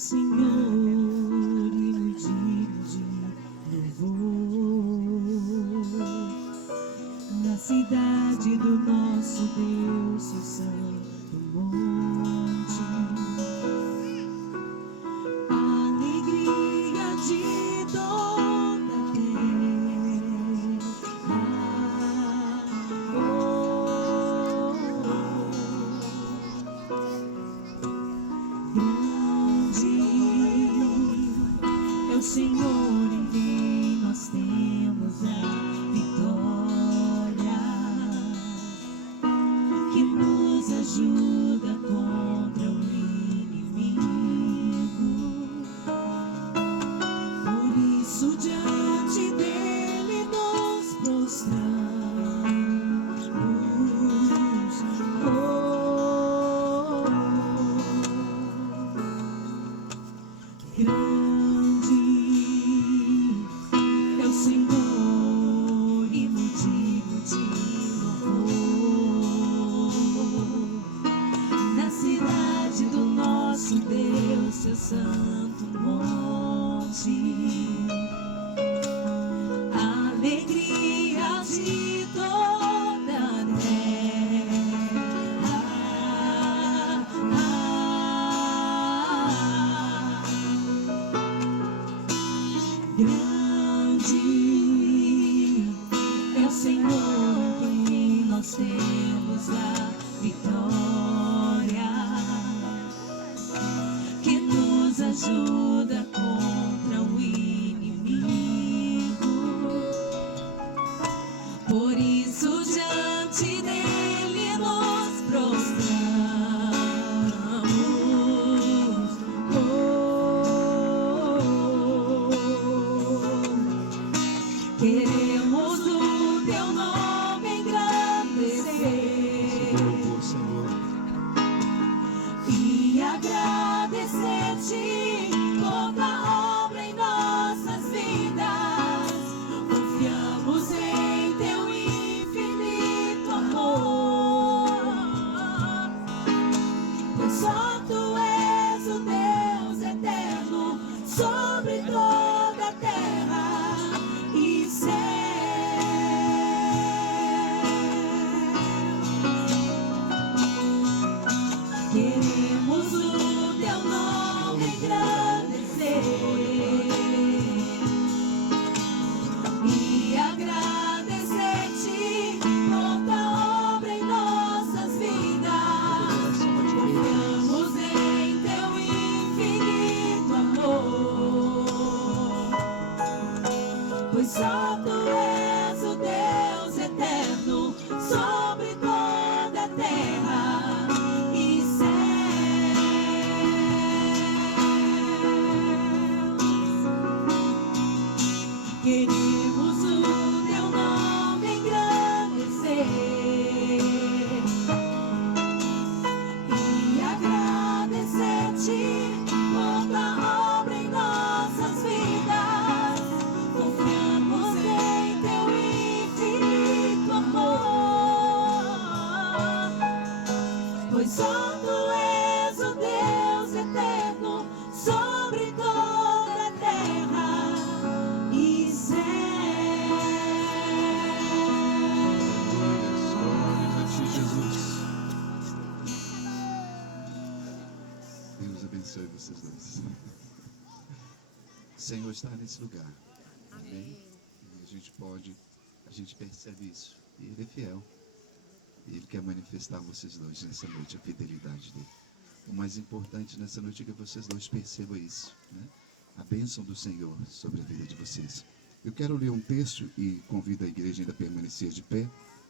Senhor e no digno de louvor, na cidade do nosso Deus, seu santo monte, a alegria de toda a terra. Grande é o Senhor em quem nós temos a vitória, que nos ajuda contra o inimigo. Por isso diante dele nos prostramos. Grande é o Senhor e motivo de louvor, na cidade do nosso Deus, seu santo monte, a alegria de toda a grande é o Senhor em quem nós temos a vitória, que nos ajuda contra o inimigo. Por isso diante dele nos prostramos. Queremos o teu nome engrandecer e agradecer-te toda a obra em nossas vidas. Confiamos em teu infinito amor, pois só tu és o Deus eterno sobre toda a terra e céu. Queremos o teu nome engrandecer e agradecer-te toda a obra em nossas vidas. Confiamos em teu infinito amor, pois só tu és o Deus eterno sobre toda a terra e céus. Queremos o teu nome engrandecer e agradecer-te toda a obra em nossas vidas. Confiamos em teu infinito amor, pois só tu és o Deus eterno sobre toda a terra e céu. Glórias a ti, Jesus. Deus abençoe vocês dois. O Senhor está nesse lugar. Amém? E a gente percebe isso. E Ele é fiel. E Ele quer manifestar a vocês dois nessa noite, a fidelidade dele. O mais importante nessa noite é que vocês dois percebam isso, né? A bênção do Senhor sobre a vida de vocês. Eu quero ler um texto e convido a igreja ainda a permanecer de pé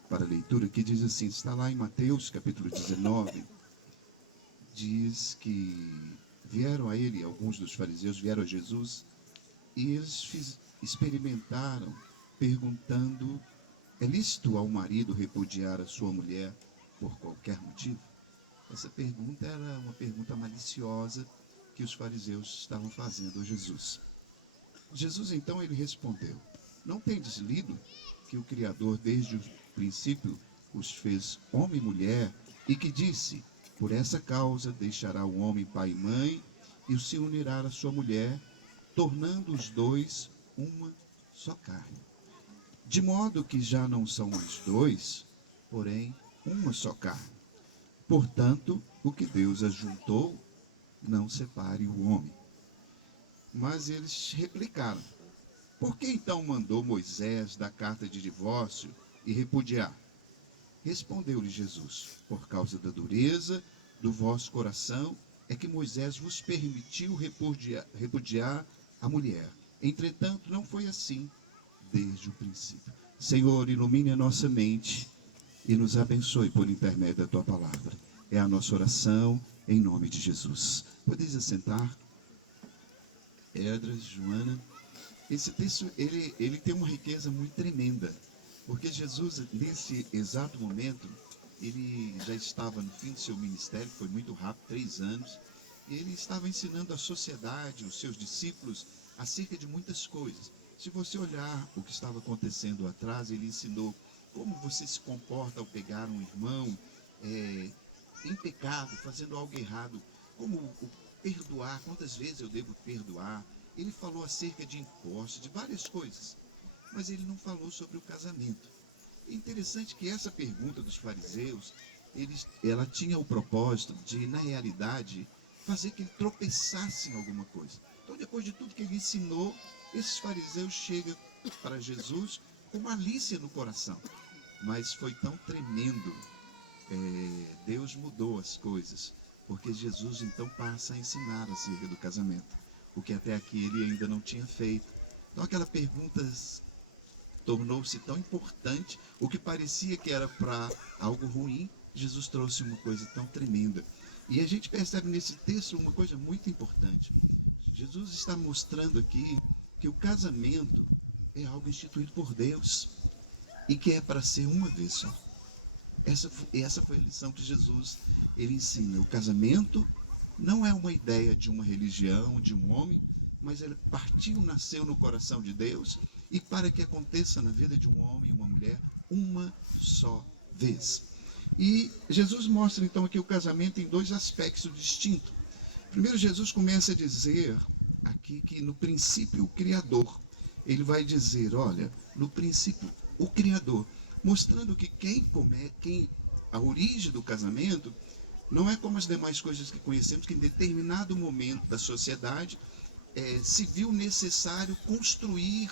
para a leitura, que diz assim, está lá em Mateus capítulo 19, diz que vieram a ele, alguns dos fariseus vieram a Jesus e eles experimentaram perguntando: é lícito ao marido repudiar a sua mulher por qualquer motivo? Essa pergunta era uma pergunta maliciosa que os fariseus estavam fazendo a Jesus. Jesus então ele respondeu: não tendes lido que o Criador desde o princípio os fez homem e mulher, e que disse: por essa causa deixará o homem pai e mãe e se unirá à sua mulher, tornando os dois uma só carne. De modo que já não são mais dois, porém uma só carne. Portanto, o que Deus ajuntou, não separe o homem. Mas eles replicaram: por que então mandou Moisés dar carta de divórcio e repudiar? Respondeu-lhe Jesus: por causa da dureza do vosso coração é que Moisés vos permitiu repudiar a mulher. Entretanto, não foi assim desde o princípio. Senhor, ilumine a nossa mente e nos abençoe por intermédio da tua palavra. É a nossa oração em nome de Jesus. Podeis assentar? Edras, Joana. Esse texto, ele tem uma riqueza muito tremenda, porque Jesus, nesse exato momento, ele já estava no fim do seu ministério, foi muito rápido, 3 anos, e ele estava ensinando a sociedade, os seus discípulos, acerca de muitas coisas. Se você olhar o que estava acontecendo atrás, ele ensinou como você se comporta ao pegar um irmão em pecado, fazendo algo errado, como perdoar, quantas vezes eu devo perdoar. Ele falou acerca de impostos, de várias coisas, mas ele não falou sobre o casamento. É interessante que essa pergunta dos fariseus, ela tinha o propósito de, na realidade, fazer que ele tropeçasse em alguma coisa. Então, depois de tudo que ele ensinou, esses fariseus chegam para Jesus com malícia no coração. Mas foi tão tremendo, Deus mudou as coisas, porque Jesus então passa a ensinar acerca do casamento, o que até aqui ele ainda não tinha feito. Então aquela pergunta tornou-se tão importante, o que parecia que era para algo ruim, Jesus trouxe uma coisa tão tremenda. E a gente percebe nesse texto uma coisa muito importante. Jesus está mostrando aqui que o casamento é algo instituído por Deus e que é para ser uma vez só. Essa foi a lição que Jesus ele ensina. O casamento não é uma ideia de uma religião, de um homem, mas ele partiu, nasceu no coração de Deus, e para que aconteça na vida de um homem e uma mulher uma só vez. E Jesus mostra então aqui o casamento em 2 aspectos distintos. Primeiro, Jesus começa a dizer aqui que no princípio o Criador, ele vai dizer, olha, no princípio o Criador, mostrando que a origem do casamento não é como as demais coisas que conhecemos, que em determinado momento da sociedade se viu necessário construir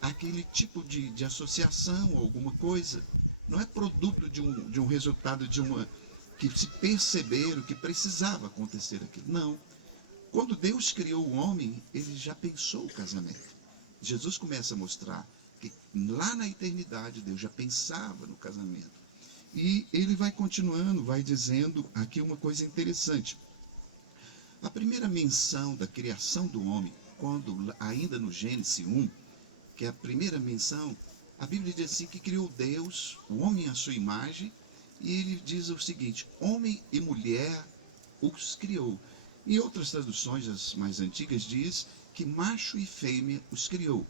aquele tipo de associação, alguma coisa. Não é produto de um resultado que se perceberam que precisava acontecer aquilo. Não. Quando Deus criou o homem, ele já pensou o casamento. Jesus começa a mostrar que lá na eternidade Deus já pensava no casamento. E ele vai continuando, vai dizendo aqui uma coisa interessante. A primeira menção da criação do homem, quando ainda no Gênesis 1, que é a primeira menção, a Bíblia diz assim que criou Deus, o homem à sua imagem, e ele diz o seguinte, homem e mulher os criou. Em outras traduções, as mais antigas, diz que macho e fêmea os criou.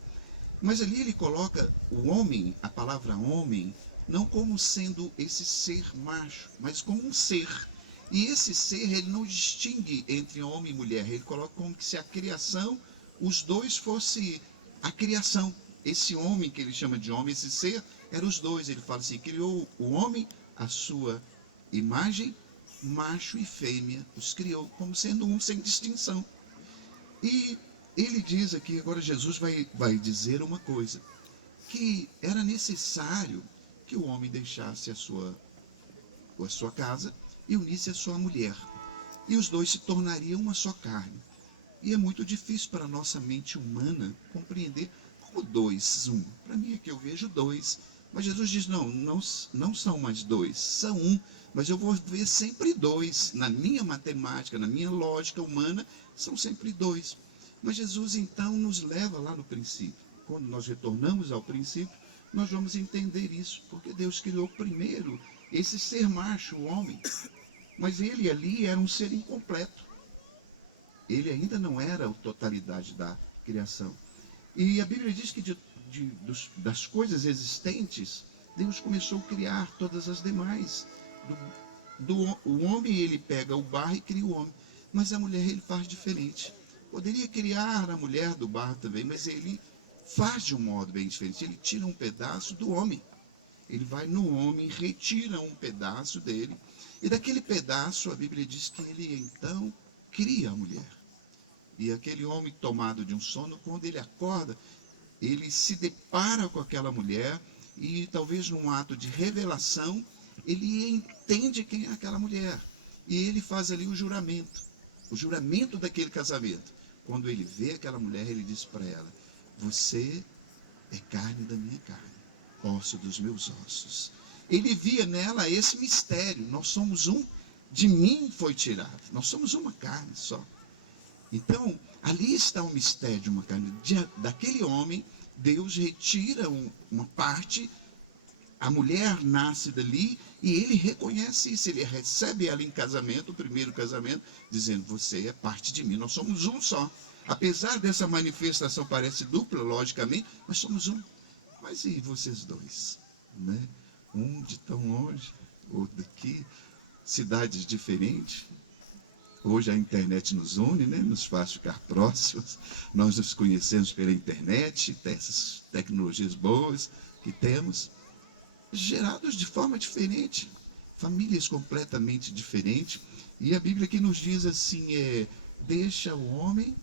Mas ali ele coloca o homem, a palavra homem, não como sendo esse ser macho, mas como um ser. E esse ser, ele não distingue entre homem e mulher, ele coloca como que se a criação, os dois fosse a criação. Esse homem que ele chama de homem, esse ser, eram os dois. Ele fala assim, criou o homem à sua imagem, macho e fêmea os criou, como sendo um sem distinção. E ele diz aqui, agora Jesus vai dizer uma coisa, que era necessário que o homem deixasse a sua casa e unisse a sua mulher. E os dois se tornariam uma só carne. E é muito difícil para a nossa mente humana compreender como 2, 1. Para mim é que eu vejo 2. Mas Jesus diz, não são mais 2, são 1. Mas eu vou ver sempre 2. Na minha matemática, na minha lógica humana, são sempre 2. Mas Jesus então nos leva lá no princípio. Quando nós retornamos ao princípio, nós vamos entender isso. Porque Deus criou primeiro esse ser macho, o homem. Mas ele ali era um ser incompleto. Ele ainda não era a totalidade da criação. E a Bíblia diz que das coisas existentes, Deus começou a criar todas as demais. O homem, ele pega o barro e cria o homem. Mas a mulher ele faz diferente. Poderia criar a mulher do barro também, mas ele faz de um modo bem diferente. Ele tira um pedaço do homem. Ele vai no homem, retira um pedaço dele. E daquele pedaço, a Bíblia diz que ele então cria a mulher. E aquele homem tomado de um sono, quando ele acorda, ele se depara com aquela mulher e talvez num ato de revelação, ele entende quem é aquela mulher. E ele faz ali o juramento daquele casamento. Quando ele vê aquela mulher, ele diz para ela: você é carne da minha carne, osso dos meus ossos. Ele via nela esse mistério: nós somos um, de mim foi tirado, nós somos uma carne só. Então, ali está o mistério de uma carne. Daquele homem, Deus retira uma parte, a mulher nasce dali, e ele reconhece isso, ele recebe ela em casamento, o primeiro casamento, dizendo: você é parte de mim, nós somos um só. Apesar dessa manifestação parece dupla, logicamente, mas somos um. Mas e vocês dois? Né? Um de tão longe, outro daqui, cidades diferentes. Hoje a internet nos une, né? Nos faz ficar próximos. Nós nos conhecemos pela internet, essas tecnologias boas que temos, gerados de forma diferente, famílias completamente diferentes. E a Bíblia que nos diz assim, deixa o homem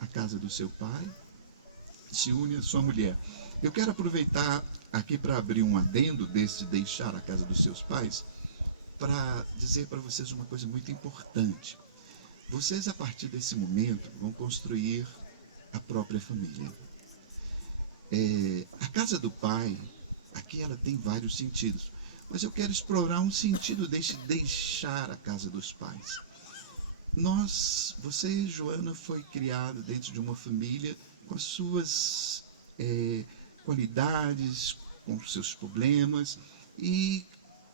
a casa do seu pai, se une à sua mulher. Eu quero aproveitar aqui para abrir um adendo desse deixar a casa dos seus pais, para dizer para vocês uma coisa muito importante. Vocês, a partir desse momento, vão construir a própria família. A casa do pai, aqui ela tem vários sentidos, mas eu quero explorar um sentido desse deixar a casa dos pais. Você, Joana, foi criada dentro de uma família com as suas qualidades, com os seus problemas, e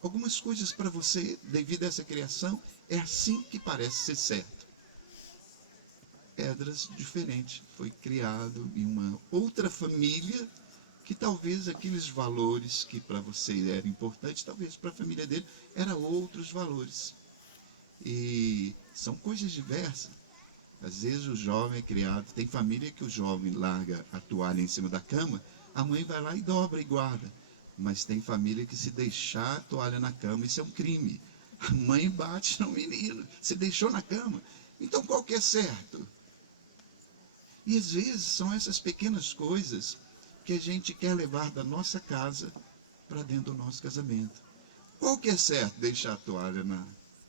algumas coisas para você, devido a essa criação, é assim que parece ser certo. Edras diferente, foi criado em uma outra família, que talvez aqueles valores que para você eram importantes, talvez para a família dele eram outros valores. E são coisas diversas. Às vezes o jovem é criado, tem família que o jovem larga a toalha em cima da cama, a mãe vai lá e dobra e guarda. Mas tem família que se deixar a toalha na cama, isso é um crime. A mãe bate no menino, se deixou na cama. Então qual que é certo? E às vezes são essas pequenas coisas que a gente quer levar da nossa casa para dentro do nosso casamento. Qual que é certo? Deixar a toalha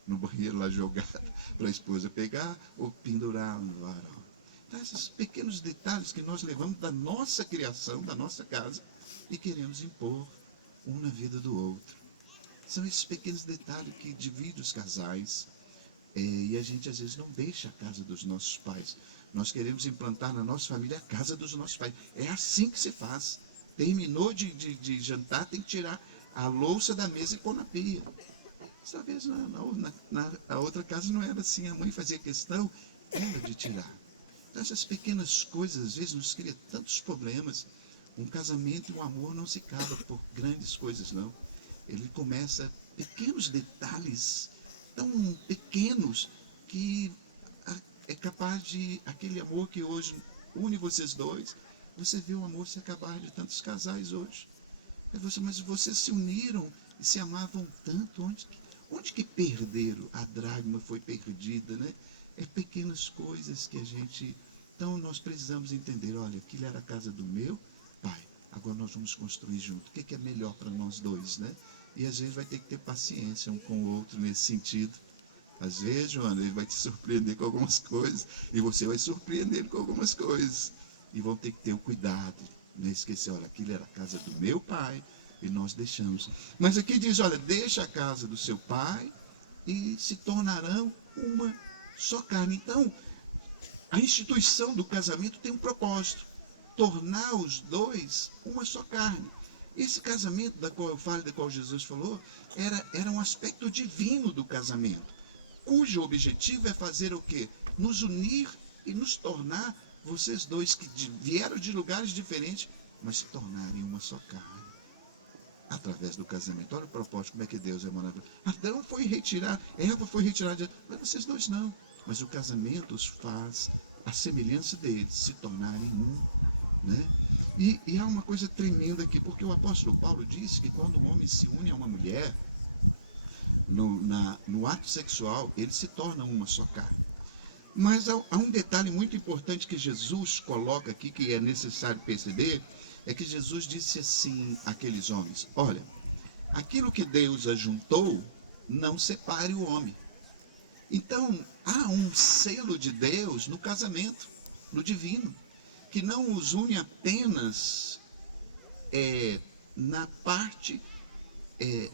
no banheiro lá jogada para a esposa pegar ou pendurar no varal? Então, esses pequenos detalhes que nós levamos da nossa criação, da nossa casa, e queremos impor um na vida do outro. São esses pequenos detalhes que dividem os casais. E a gente às vezes não deixa a casa dos nossos pais. Nós queremos implantar na nossa família a casa dos nossos pais. É assim que se faz. Terminou de jantar, tem que tirar a louça da mesa e pôr na pia. Talvez na outra casa não era assim. A mãe fazia questão era de tirar. Então, essas pequenas coisas às vezes nos criam tantos problemas. Um casamento e um amor não se acaba por grandes coisas, não. Ele começa pequenos detalhes tão pequenos que é capaz de aquele amor que hoje une vocês dois. Você vê o amor se acabar de tantos casais hoje. Mas vocês se uniram e se amavam tanto. Onde que perderam? A dracma foi perdida, né? É pequenas coisas que a gente... Então nós precisamos entender, olha, aquilo era a casa do meu pai, agora nós vamos construir junto. O que é melhor para nós dois, né? E às vezes vai ter que ter paciência um com o outro nesse sentido. Às vezes, Joana, ele vai te surpreender com algumas coisas, e você vai surpreender ele com algumas coisas. E vão ter que ter o cuidado, não esquecer, olha, aquilo era a casa do meu pai, e nós deixamos. Mas aqui diz, olha, deixa a casa do seu pai, e se tornarão uma só carne. Então, a instituição do casamento tem um propósito, tornar os dois uma só carne. Esse casamento da qual eu falo, da qual Jesus falou, era um aspecto divino do casamento, cujo objetivo é fazer o quê? Nos unir e nos tornar, vocês dois que vieram de lugares diferentes, mas se tornarem uma só carne, através do casamento. Olha o propósito, como é que Deus é maravilhoso. Adão foi retirado, Eva foi retirada, mas vocês dois não. mas o casamento os faz a semelhança deles, se tornarem um, né? E há uma coisa tremenda aqui, porque o apóstolo Paulo disse que quando um homem se une a uma mulher, no ato sexual, eles se tornam uma só carne. Mas há um detalhe muito importante que Jesus coloca aqui, que é necessário perceber, é que Jesus disse assim àqueles homens: olha, aquilo que Deus ajuntou, não separe o homem. Então, há um selo de Deus no casamento, no divino, que não os une apenas na parte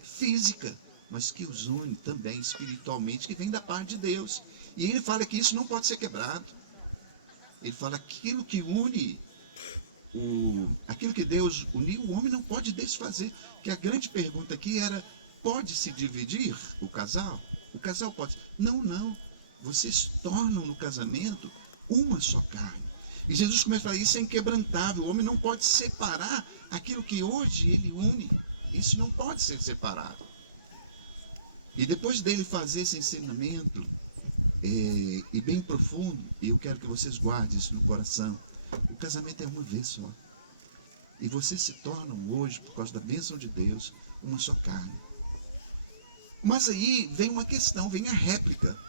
física, mas que os une também espiritualmente, que vem da parte de Deus. E ele fala que isso não pode ser quebrado. Ele fala aquilo que une, aquilo que Deus uniu, o homem não pode desfazer. Que a grande pergunta aqui era: pode se dividir o casal? O casal pode? Não, não. Vocês tornam no casamento uma só carne. E Jesus começa a falar: isso é inquebrantável. O homem não pode separar aquilo que hoje ele une. Isso não pode ser separado. E depois dele fazer esse ensinamento, e bem profundo, e eu quero que vocês guardem isso no coração, o casamento é uma vez só. E vocês se tornam hoje, por causa da bênção de Deus, uma só carne. Mas aí vem uma questão, vem a réplica.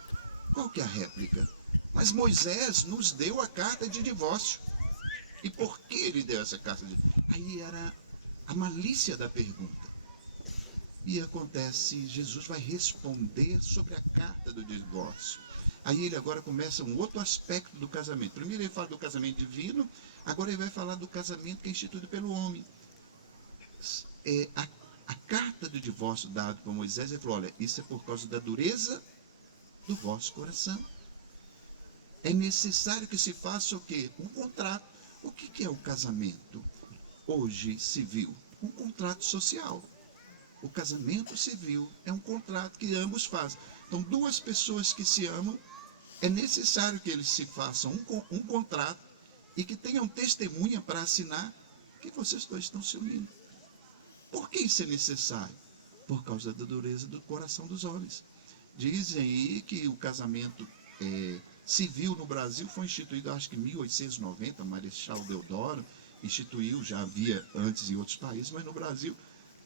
Qual que é a réplica? Mas Moisés nos deu a carta de divórcio. E por que ele deu essa carta de divórcio? Aí era a malícia da pergunta. E acontece, Jesus vai responder sobre a carta do divórcio. Aí ele agora começa um outro aspecto do casamento. Primeiro ele fala do casamento divino, agora ele vai falar do casamento que é instituído pelo homem. A carta do divórcio dada por Moisés, ele falou: olha, isso é por causa da dureza do vosso coração. É necessário que se faça o quê? Um contrato. O que é o casamento hoje civil? Um contrato social. O casamento civil é um contrato que ambos fazem. Então, duas pessoas que se amam, é necessário que eles se façam um contrato e que tenham testemunha para assinar que vocês dois estão se unindo. Por que isso é necessário? Por causa da dureza do coração dos homens. Dizem aí que o casamento civil no Brasil foi instituído, acho que em 1890, Marechal Deodoro instituiu, já havia antes em outros países, mas no Brasil,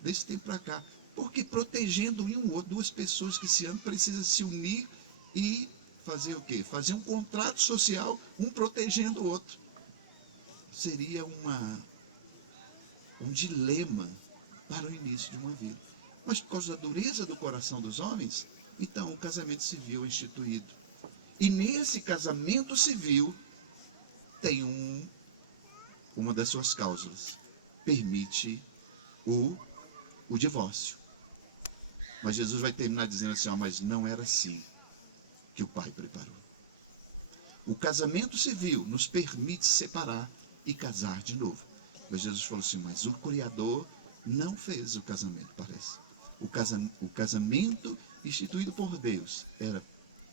desse tempo para cá. Porque protegendo um e outro, duas pessoas que se amam precisam se unir e fazer o quê? Fazer um contrato social, um protegendo o outro. Seria um dilema para o início de uma vida. Mas por causa da dureza do coração dos homens, então o casamento civil é instituído. E nesse casamento civil tem uma das suas cláusulas. Permite o divórcio. Mas Jesus vai terminar dizendo assim: mas não era assim que o Pai preparou. O casamento civil nos permite separar e casar de novo. Mas Jesus falou assim: mas o Criador não fez o casamento, parece. O casamento instituído por Deus,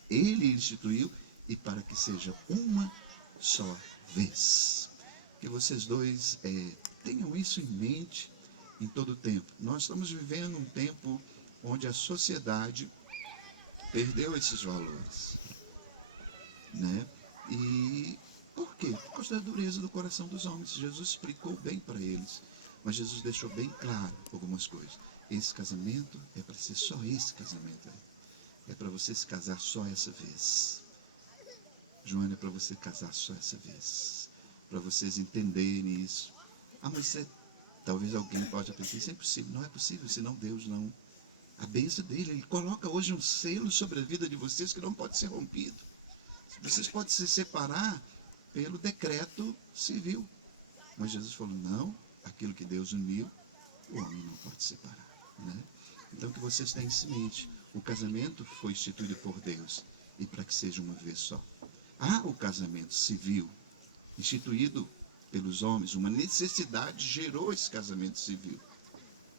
Ele instituiu, e para que seja uma só vez. Que vocês dois tenham isso em mente em todo o tempo. Nós estamos vivendo um tempo onde a sociedade perdeu esses valores, né? E por quê? Por causa da dureza do coração dos homens. Jesus explicou bem para eles, mas Jesus deixou bem claro algumas coisas. Esse casamento é para ser só esse casamento. É para você se casar só essa vez. Joana, é para você casar só essa vez. Para vocês entenderem isso. Mas talvez alguém pode pensar: isso é impossível. Não é possível, senão Deus não. A bênção dele, ele coloca hoje um selo sobre a vida de vocês que não pode ser rompido. Vocês podem se separar pelo decreto civil. Mas Jesus falou: não, aquilo que Deus uniu, o homem não pode separar, né? Então que vocês tenham isso em mente. O casamento foi instituído por Deus, e para que seja uma vez só. Há o casamento civil, instituído pelos homens. Uma necessidade gerou esse casamento civil,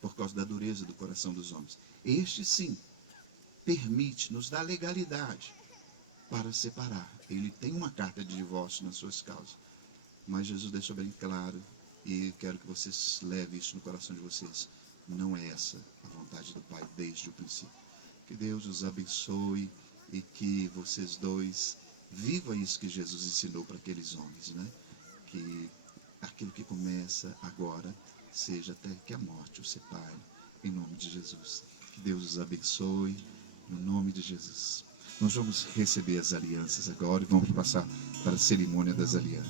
por causa da dureza do coração dos homens. Este sim, permite, nos dá legalidade para separar. Ele tem uma carta de divórcio nas suas causas. Mas Jesus deixou bem claro, e quero que vocês levem isso no coração de vocês: não é essa a vontade do Pai desde o princípio. Que Deus os abençoe e que vocês dois vivam isso que Jesus ensinou para aqueles homens, né? Que aquilo que começa agora seja até que a morte os separe, em nome de Jesus. Que Deus os abençoe, no nome de Jesus. Nós vamos receber as alianças agora e vamos passar para a cerimônia das alianças.